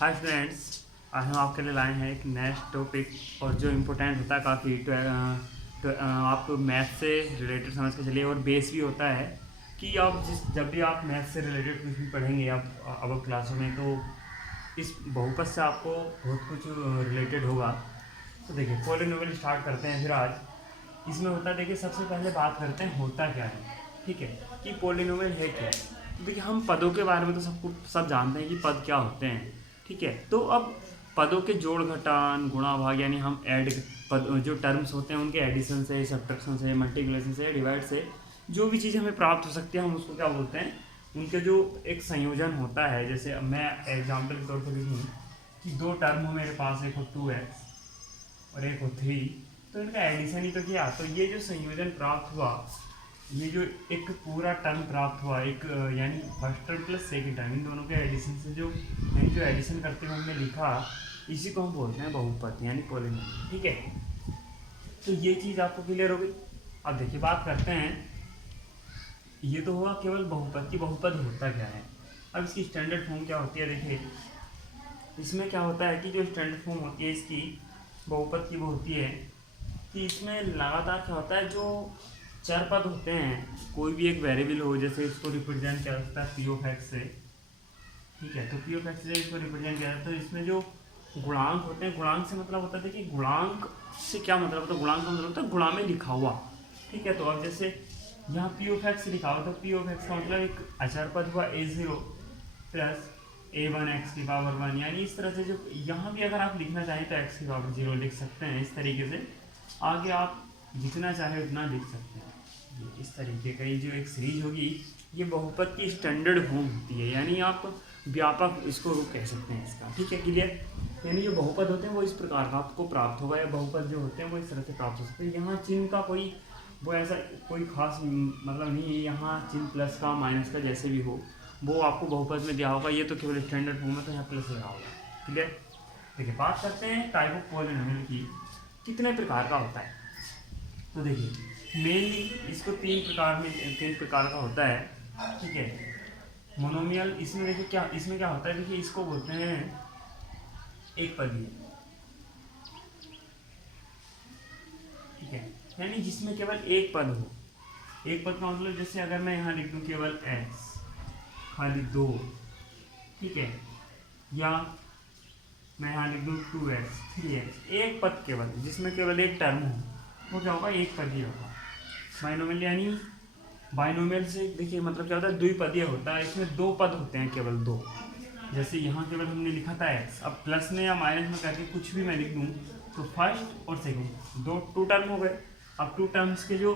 Hi friends, आज हम आपके लिए लाए हैं एक नेक्स्ट टॉपिक और जो इम्पोर्टेंट होता है काफ़ी तो आप मैथ से रिलेटेड समझ के चलिए। और बेस भी होता है कि आप जब भी आप मैथ से रिलेटेड कुछ भी पढ़ेंगे आप अब क्लासों में, तो इस बहुपद से आपको बहुत कुछ रिलेटेड होगा। तो देखिए पॉलिनोमियल स्टार्ट करते हैं। फिर आज इसमें होता है, देखिए सबसे पहले बात करते हैं होता क्या है। ठीक है, कि पॉलिनोमियल है क्या। तो देखिए हम पदों के बारे में तो सब जानते हैं कि पद क्या होते हैं। ठीक है, तो अब पदों के जोड़ घटान गुणा भाग यानी हम ऐड पद जो टर्म्स होते हैं उनके एडिशन से, सब्ट्रैक्शन से, मल्टीप्लिकेशन से, डिवाइड से जो भी चीज़ हमें प्राप्त हो सकती है हम उसको क्या बोलते हैं, उनके जो एक संयोजन होता है। जैसे अब मैं एग्जाम्पल के तौर पर लिखूँ कि दो टर्म हो मेरे पास, एक हो 2x और एक हो 3, तो इनका एडिशन ही तो किया, तो ये जो संयोजन प्राप्त हुआ, ये जो एक पूरा टर्म प्राप्त हुआ, एक यानी first term plus second term, इन दोनों के एडिशन से जो यानी जो एडिशन करते हुए हमने लिखा, इसी को हम बोलते हैं बहुपद यानी पॉलिनोमियल। ठीक है, तो ये चीज़ आपको क्लियर हो गई। अब देखिए बात करते हैं, ये तो हुआ केवल बहुपद की बहुपद होता क्या है। अब इसकी स्टैंडर्ड फॉर्म क्या होती है। देखिए इसमें क्या होता है कि जो स्टैंडर्ड फॉर्म होती है इसकी बहुपद की, वो होती है कि इसमें लगातार क्या होता है, जो चर पद होते हैं, कोई भी एक वेरिएबल हो, जैसे इसको रिप्रेजेंट किया जाता है पी ऑफ एक्स से। ठीक है, तो पी ऑफ एक्स से इसको रिप्रेजेंट किया जाता है। तो इसमें जो गुणांक होते हैं, गुणांक से मतलब होता है कि गुणांक से क्या मतलब होता है, गुणांक का मतलब होता है गुणा में लिखा हुआ। ठीक है, तो अब जैसे यहाँ पी ऑफ एक्स लिखा हुआ, तो पी ऑफ एक्स का मतलब एक अचर पद हुआ a0 प्लस a1 एक्स की पावर 1, यानी इस तरह से जो यहाँ भी अगर आप लिखना चाहें तो एक्स की पावर 0 लिख सकते हैं। इस तरीके से आगे आप जितना चाहे उतना लिख सकते हैं। ये इस तरीके का ये जो एक सीरीज होगी, ये बहुपद की स्टैंडर्ड फॉर्म होती है, यानी आप व्यापक इसको कह सकते हैं इसका। ठीक है, क्लियर। यानी जो बहुपद होते हैं वो इस प्रकार का आपको प्राप्त होगा, या बहुपद जो होते हैं वो इस तरह से प्राप्त हो सकते हैं। यहाँ चिन्ह का कोई वो ऐसा कोई खास मतलब नहीं है, यहाँ चिन्ह प्लस का माइनस का जैसे भी हो वो आपको बहुपद में दिया होगा। ये तो केवल स्टैंडर्ड फॉर्म है, तो यहाँ प्लस लगा होगा। क्लियर। देखिए बात करते हैं टाइप ऑफ पॉलिनोमियल की, कितने प्रकार का होता है। तो देखिए मेनली इसको तीन प्रकार का होता है। ठीक है, मोनोमियल, इसमें देखिए क्या होता है, देखिए इसको बोलते हैं एक पदीय। ठीक है, यानी जिसमें केवल एक पद हो। एक पद का मतलब जैसे अगर मैं यहाँ लिख दूँ केवल x खाली 2, ठीक है, या मैं यहाँ लिख दूँ 2x 3x, एक पद केवल जिसमें केवल एक टर्म हो, वो क्या होगा, एक पदीय होगा। बाइनोमियल यानी बाइनोमियल से देखिए मतलब क्या होता है, द्विपदीय होता है। इसमें दो पद होते हैं, केवल दो। जैसे यहाँ केवल हमने लिखा था x, अब प्लस में या माइनस में करके कुछ भी मैं लिख दूँ तो फर्स्ट और सेकंड टू टर्म हो गए। अब टू टर्म्स के जो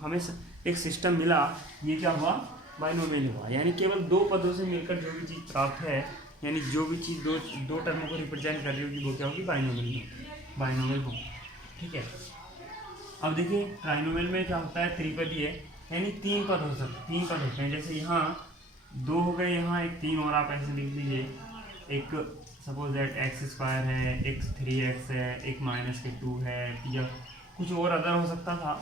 हमें एक सिस्टम मिला, ये क्या हुआ, बाइनोमियल हुआ। यानी केवल दो पदों से मिलकर जो भी चीज़ प्राप्त है, यानी जो भी चीज़ दो टर्मों को रिप्रेजेंट कर रही होगी, वो क्या होगी, बाइनोमियल होगी। ठीक है, अब देखिए ट्राइनोमियल में क्या होता है, त्रिपदी है, यानी तीन पद होते हैं। जैसे यहाँ दो हो गए, यहाँ एक तीन और आप ऐसे लिख लीजिए, एक सपोज दैट एक्स स्क्वायर है, एक 3x है, एक माइनस के 2 है, या कुछ और अदर हो सकता था।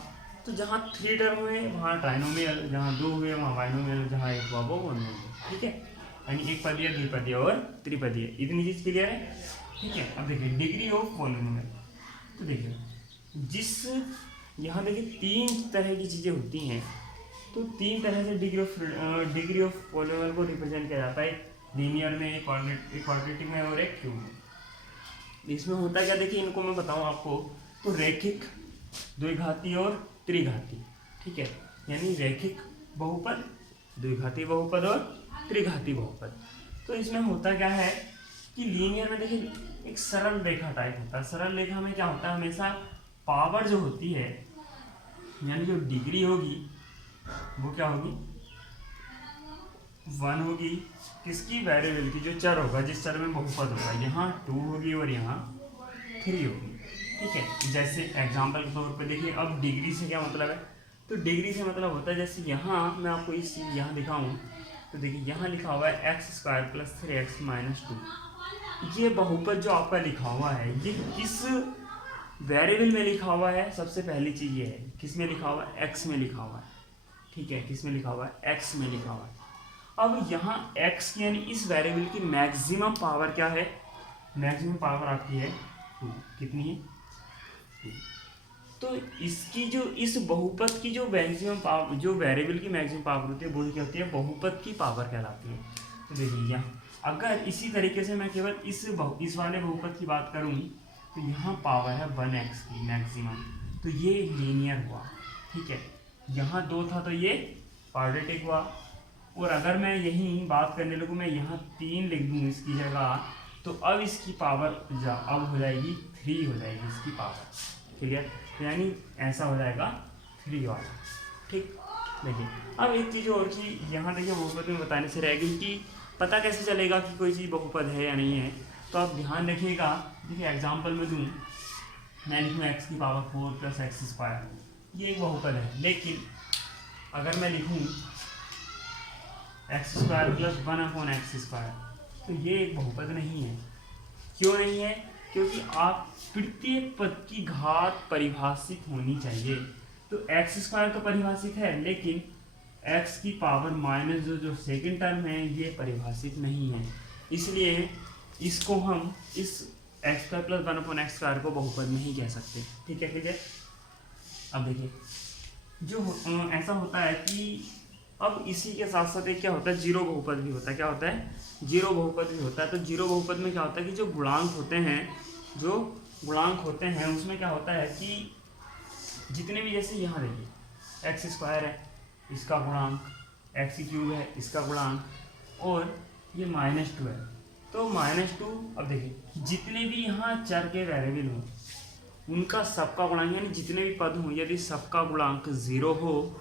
तो जहाँ 3 टर्म हुए वहाँ ट्राइनोमियल, जहाँ 2 हुए वहाँ बाइनोमियल, जहाँ एक हुआ वो मोनोमियल। ठीक है, यानी एक पदीय, द्विपदीय और त्रिपदीय, इतनी चीज़ क्लियर है। ठीक है, अब देखिए डिग्री ऑफ पॉलिनोमियल। तो देखिए जिस यहाँ देखिए तीन तरह की चीज़ें होती हैं, तो तीन तरह से डिग्री ऑफ पॉलिनोमियल को रिप्रेजेंट किया जाता है, लीनियर में, एक क्वाड्रेटिक में और एक क्यूब में। इसमें होता क्या, देखिए इनको मैं बताऊँ आपको, तो रैखिक, द्विघाती और त्रिघाती। ठीक है, यानी रैखिक बहुपद, द्विघाती बहुपद और त्रिघाती बहुपद। तो इसमें होता क्या है कि लीनियर में देखिए एक सरल रेखा टाइप होता है। सरल रेखा में क्या होता है, हमेशा पावर जो होती है, यानी जो डिग्री होगी वो क्या होगी, 1 होगी, किसकी, वेरिएबल की, जो चर होगा, जिस चर में बहुपद होगा। यहाँ 2 होगी और यहाँ 3 होगी। ठीक है, जैसे एग्जाम्पल के तौर पे देखिए, अब डिग्री से क्या मतलब है, तो डिग्री से मतलब होता है, जैसे यहाँ मैं आपको इस चीज़ यहाँ दिखाऊँ, तो देखिए यहाँ लिखा हुआ है x square plus 3x minus 2। ये बहुपद जो आपका लिखा हुआ है, ये किस वेरिएबल में लिखा हुआ है, सबसे पहली चीज़ ये है, किस में लिखा हुआ है, एक्स में लिखा हुआ है। ठीक है, किस में लिखा हुआ है, एक्स में लिखा हुआ है। अब यहाँ x की यानी इस वेरिएबल की मैक्सिमम पावर क्या है, मैक्सिमम पावर आपकी है 2, कितनी है 2। तो इसकी जो इस बहुपद की जो मैक्सिमम पावर, जो वेरिएबल की मैक्सिमम पावर होती है वो क्या होती है, बहुपद की पावर कहलाती है। तो देखिए यहाँ अगर इसी तरीके से मैं केवल इस वाले बहुपद की बात करूँ तो यहाँ पावर है 1x की मैक्सिमम, तो ये लीनियर हुआ, ठीक है। यहाँ 2 था तो ये क्वाड्रेटिक हुआ। और अगर मैं यही बात करने लगूँ, मैं यहाँ 3 लिख दूँ इसकी जगह, तो अब इसकी पावर अब हो जाएगी 3 हो जाएगी इसकी पावर, ठीक है। तो यानी ऐसा हो जाएगा 3 वाला, ठीक। देखिए अब एक चीज़ और कि यहाँ देखिए बहुपद में बताने से रह गई कि पता कैसे चलेगा कि कोई चीज़ बहुपद है या नहीं है। तो आप ध्यान रखिएगा, देखिए एग्जाम्पल में दूँ, मैं लिखूँ x की पावर 4 प्लस एक्स स्क्वायर, ये एक बहुपद है। लेकिन अगर मैं लिखूँ एक्स स्क्वायर प्लस 1/x², तो ये एक बहुपद नहीं है। क्यों नहीं है? क्योंकि आप प्रत्येक पद की घात परिभाषित होनी चाहिए। तो x² तो परिभाषित है, लेकिन x की पावर माइनस जो सेकंड टर्म है ये परिभाषित नहीं है। इसलिए इसको हम इस x² प्लस 1/x² को बहुपद नहीं कह सकते, ठीक है, ठीक है। अब देखिए जो ऐसा होता है कि अब इसी के साथ साथ एक क्या होता है, जीरो बहुपद भी होता है। क्या होता है? जीरो बहुपद भी होता है। तो जीरो बहुपद में क्या होता है कि जो गुणांक होते हैं उसमें क्या होता है कि जितने भी, जैसे यहाँ देखिए x² है इसका गुणांक, x³ है इसका गुणांक, और ये -2 है तो -2। अब देखिए जितने भी यहाँ चर के वेरिएबल हों उनका सबका गुणांक, यानी जितने भी पद हों यदि सबका गुणांक 0 हो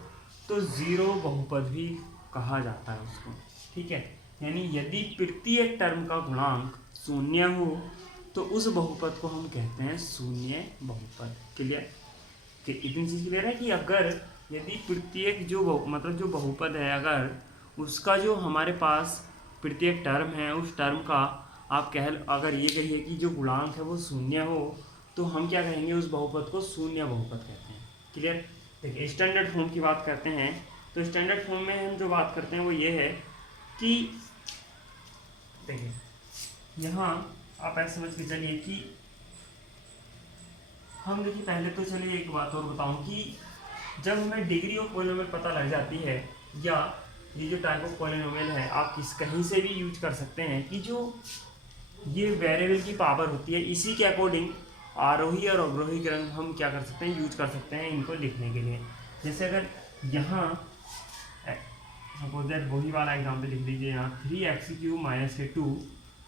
तो जीरो बहुपद भी कहा जाता है उसको, ठीक है। यानी यदि प्रत्येक टर्म का गुणांक 0 हो तो उस बहुपद को हम कहते हैं शून्य बहुपद। क्लियर? कि इतनी चीज़ क्लियर है कि अगर यदि प्रत्येक जो बहुपद है, अगर उसका जो हमारे पास प्रत्येक टर्म है उस टर्म का अगर ये कहिए कि जो गुणांक है वो 0 हो तो हम क्या कहेंगे, उस बहुपद को शून्य बहुपद कहते हैं। क्लियर? देखिए स्टैंडर्ड फॉर्म की बात करते हैं तो स्टैंडर्ड फॉर्म में हम जो बात करते हैं वो ये है कि देखिए यहाँ आप ऐसे समझ के चलिए कि हम देखिए पहले तो चलिए एक बात और बताऊं कि जब हमें डिग्री ऑफ पॉलिनोमियल पता लग जाती है, या ये जो टाइप ऑफ पॉलिनोमियल है आप कहीं से भी यूज कर सकते हैं कि जो ये वेरिएबल की पावर होती है इसी के अकॉर्डिंग आरोही और अवरोही क्रम हम क्या कर सकते हैं, यूज कर सकते हैं इनको लिखने के लिए। जैसे अगर यहाँ सपोज दैट वही वाला एग्जाम्पल लिख लीजिए, यहाँ 3x³ - 2,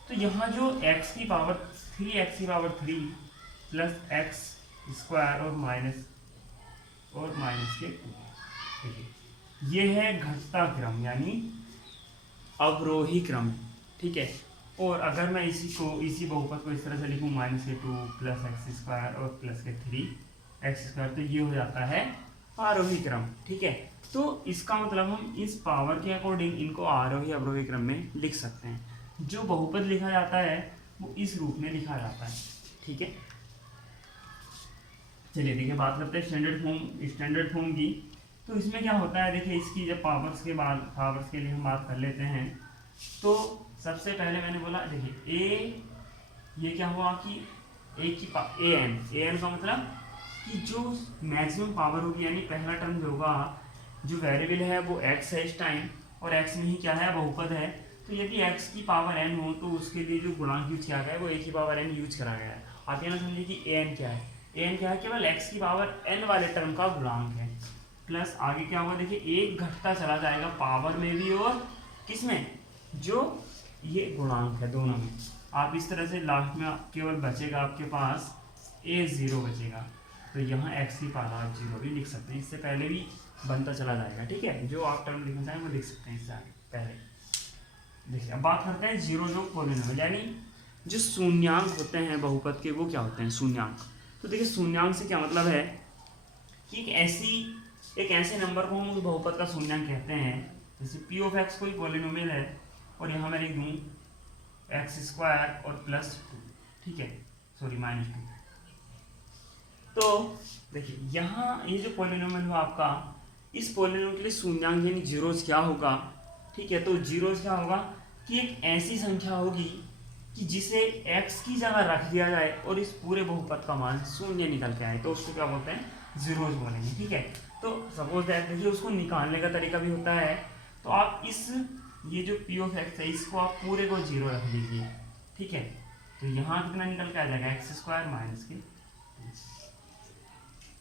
तो यहाँ जो x की पावर 3x³ प्लस x² और माइनस के 2, ठीक है। ये है घटता क्रम यानी अवरोही क्रम, ठीक है। और अगर मैं इसी बहुपद को इस तरह से लिखूँ -2 प्लस x² और प्लस के 3x², तो ये हो जाता है आरोही क्रम, ठीक है। तो इसका मतलब हम इस पावर के अकॉर्डिंग इनको आरोही अवरोही क्रम में लिख सकते हैं। जो बहुपद लिखा जाता है वो इस रूप में लिखा जाता है, ठीक है। चलिए देखिए बात करते हैं स्टैंडर्ड फॉर्म की। तो इसमें क्या होता है, देखिए इसकी जब पावर्स के लिए हम बात कर लेते हैं तो सबसे पहले मैंने बोला देखिए ये क्या हुआ कि an का मतलब कि जो मैक्सिमम पावर होगी, यानी पहला टर्म जो होगा, जो वेरिएबल है वो x है इस टाइम, और x में ही क्या है, बहुपद है। तो यदि x की पावर n हो तो उसके लिए जो गुणांक यूज किया गया है वो a की पावर n यूज करा गया है। आप ये ना समझिए कि an क्या है, केवल x की पावर n वाले टर्म का गुणांक है। प्लस आगे क्या होगा, देखिए एक घटता चला जाएगा पावर में भी और किसमें, जो ये गुणांक है दोनों में। आप इस तरह से लास्ट में केवल बचेगा आपके पास a0 बचेगा, तो यहाँ x की पावर 0 भी लिख सकते हैं। इससे पहले भी बनता चला जाएगा, ठीक है। जो आप टर्म लिखना चाहें वो लिख सकते हैं इससे आगे पहले। देखिए अब बात करते हैं जीरो जो पॉलिनोमियल, यानी जो शून्यांक होते हैं बहुपद के वो क्या होते हैं, शून्यांक। तो देखिए शून्यांक से क्या मतलब है कि एक ऐसे नंबर को हम उस बहुपद का शून्यांक कहते हैं। जैसे p(x) कोई पॉलिनोमियल है और यहाँ मैं लिख दूँ x² और प्लस 2, ठीक है, सॉरी -2। तो देखिए यहाँ ये जो पॉलिनोमियल हुआ आपका, इस पॉलिनोमियल के लिए शून्यांक यानी जीरोस क्या होगा, ठीक है। तो जीरोज क्या होगा कि एक ऐसी संख्या होगी कि जिसे x की जगह रख दिया जाए और इस पूरे बहुपद का मान शून्य निकल के आए, तो उसको क्या बोलते हैं, जीरोज बोलेंगे। ठीक है। तो सपोज दैट देखिए उसको निकालने का तरीका भी होता है। तो आप इस ये जो पी ऑफ एक्स है इसको आप पूरे को जीरो रख दीजिए। ठीक है। तो यहाँ कितना निकल के आ जाएगा, एक्स स्क्वायर माइनस के,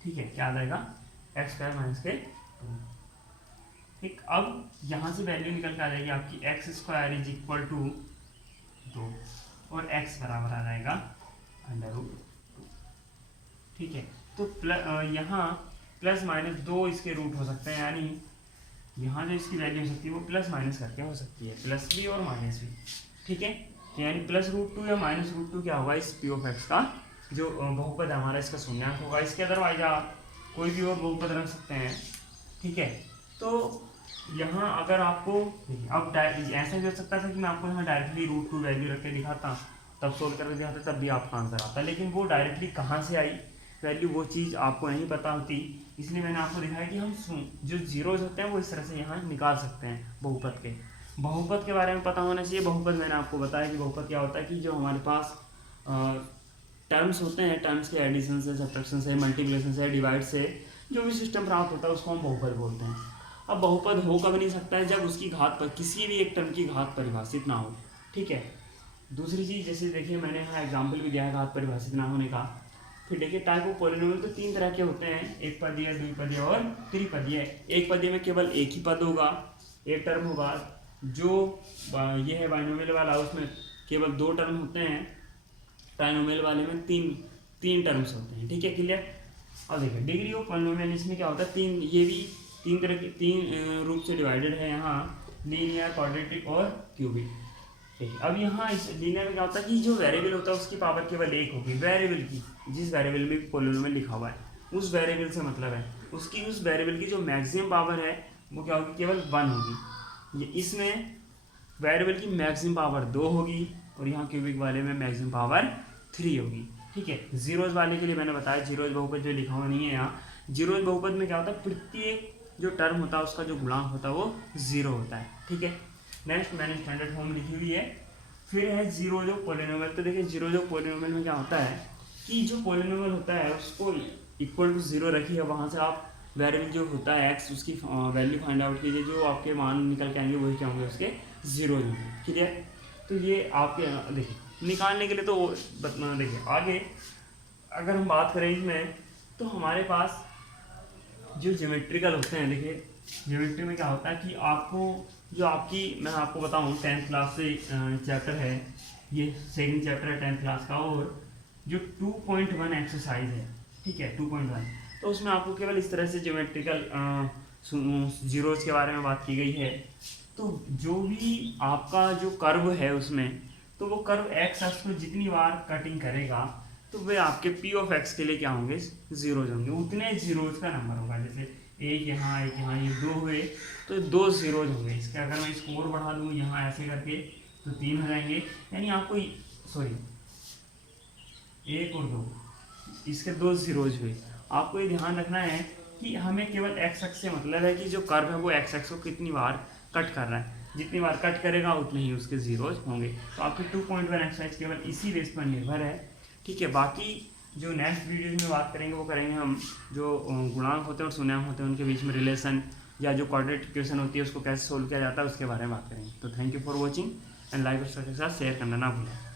ठीक है, क्या आ जाएगा, एक्स स्क्वायर माइनस के 2। ठीक। अब यहाँ से वैल्यू निकल के आ जाएगी आपकी X square is equal to 2 और x बराबर आ जाएगा √2। ठीक है। तो यहाँ प्लस माइनस 2 इसके रूट हो सकते हैं, यानी यहाँ जो इसकी वैल्यू हो सकती है वो प्लस माइनस करके हो सकती है, प्लस भी और माइनस भी। ठीक है। यानी +√2 या -√2 क्या होगा, इस पी ऑफ एक्स का जो बहुपद है हमारा, इसका शून्यांक होगा। इसके अदरवाइज आप कोई भी और बहुपद रख सकते हैं। ठीक है। तो यहाँ अगर आपको अब ऐसा भी हो सकता था कि मैं आपको यहाँ डायरेक्टली √2 वैल्यू रख के दिखाता, तब सोल्व करके दिखाता, तब भी आपका आंसर आता, लेकिन वो डायरेक्टली कहाँ से आई वैल्यू वो चीज़ आपको नहीं पता होती, इसलिए मैंने आपको दिखाया कि हम जो जीरोज होते हैं वो इस तरह से यहाँ निकाल सकते हैं बहुपद के। बहुपद के बारे में पता होना चाहिए। बहुपद मैंने आपको बताया कि बहुपद क्या होता है कि जो हमारे पास टर्म्स होते हैं, टर्म्स के एडिशन से, सब्ट्रैक्शन से, मल्टीप्लिकेशन से, डिवाइड से जो भी सिस्टम प्राप्त होता है उसको हम बहुपद बोलते हैं। अब बहुपद हो कब नहीं सकता है, जब उसकी घात पर किसी भी एक टर्म की घात परिभाषित ना हो। ठीक है। दूसरी चीज़, जैसे देखिए मैंने यहाँ एग्जाम्पल भी दिया है घात परिभाषित ना होने का। फिर देखिए टाइप ऑफ पॉलिनोमियल तो 3 तरह के होते हैं, एक पदीय, द्विपदीय और त्रिपदीय। एक पदीय में केवल एक ही पद होगा, एक टर्म होगा। जो ये है बाइनोमियल वाला, उसमें केवल 2 टर्म होते हैं। ट्राइनोमियल वाले में तीन टर्म्स होते हैं। ठीक है, क्लियर। अब देखिए डिग्री ऑफ पॉलिनोमियल, इसमें क्या होता है, ये भी 3 तरह के 3 रूप से डिवाइडेड है यहाँ, लीनियर, क्वाड्रेटिक और क्यूबिक। ठीक है। अब यहाँ इस लीनियर में क्या होता है कि जो वेरिएबल होता है उसकी पावर केवल 1 होगी, वेरिएबल की, जिस वेरिएबल में पॉलिनोमियल लिखा हुआ है उस वेरिएबल से मतलब है उसकी, उस वेरिएबल की जो मैक्सिमम पावर है वो क्या होगी, केवल 1 होगी। ये इसमें वेरिएबल की मैक्सिमम पावर 2 होगी और यहाँ क्यूबिक वाले में मैक्सिमम पावर 3 होगी। ठीक है। जीरोज वाले के लिए मैंने बताया, जीरोज बहुपद जो लिखा हुआ नहीं है यहाँ, जीरोज बहुपद में क्या होता है, प्रत्येक जो टर्म होता है उसका जो गुणांक होता है वो 0 होता है। ठीक है। नेक्स्ट मैंने स्टैंडर्ड फॉर्म लिखी हुई है। फिर है जीरोज ऑफ पॉलिनोमियल। तो देखिए जीरोज ऑफ पॉलिनोमियल में क्या होता है कि जो पॉलिनोमियल होता है उसको इक्वल टू 0 रखिए, वहाँ से आप वेरिएबल जो होता है x उसकी वैल्यू फाइंड आउट कीजिए, जो आपके मान निकल के आएंगे वही क्या होंगे, उसके 0 होंगे। क्लियर। तो ये आपके देखिए निकालने के लिए तो देखिए आगे अगर हम बात करें इसमें, तो हमारे पास जो ज्योमेट्रिकल होते हैं, देखिए ज्योमेट्री में क्या होता है कि आपको जो मैं आपको बताऊं 10th क्लास से चैप्टर है, ये सेकंड चैप्टर है 10th क्लास का, और जो 2.1 एक्सरसाइज है, ठीक है 2.1, तो उसमें आपको केवल इस तरह से ज्योमेट्रिकल जीरोज के बारे में बात की गई है। तो जो भी आपका जो कर्व है उसमें, तो वो कर्व एक्स अक्ष को जितनी बार कटिंग करेगा तो वे आपके पी ऑफ एक्स के लिए क्या होंगे, जीरोज होंगे, उतने जीरोज का नंबर होगा। जैसे एक यहाँ, ये 2 हुए तो 2 जीरोज होंगे। इसके अगर मैं स्कोर बढ़ा दूँ यहाँ ऐसे करके तो 3 हो जाएंगे, यानी आपको 1 और 2, इसके 2 जीरोज हुए। आपको ये ध्यान रखना है कि हमें केवल एक्स एक्स से मतलब है कि जो कर्व है वो एक्स एक्स को कितनी बार कट कर रहा है, जितनी बार कट करेगा उतने ही उसके जीरोज होंगे। तो आपकी 2.1 एक्सरसाइज केवल इसी बेस पर निर्भर है। ठीक है। बाकी जो नेक्स्ट वीडियो में बात करेंगे वो करेंगे हम जो गुणांक होते हैं और शून्याङ्क होते हैं उनके बीच में रिलेशन, या जो क्वाड्रेटिक इक्वेशन होती है उसको कैसे सोल्व किया जाता है उसके बारे में बात करेंगे। तो thank you for watching and like और शेयर करना ना भूलें।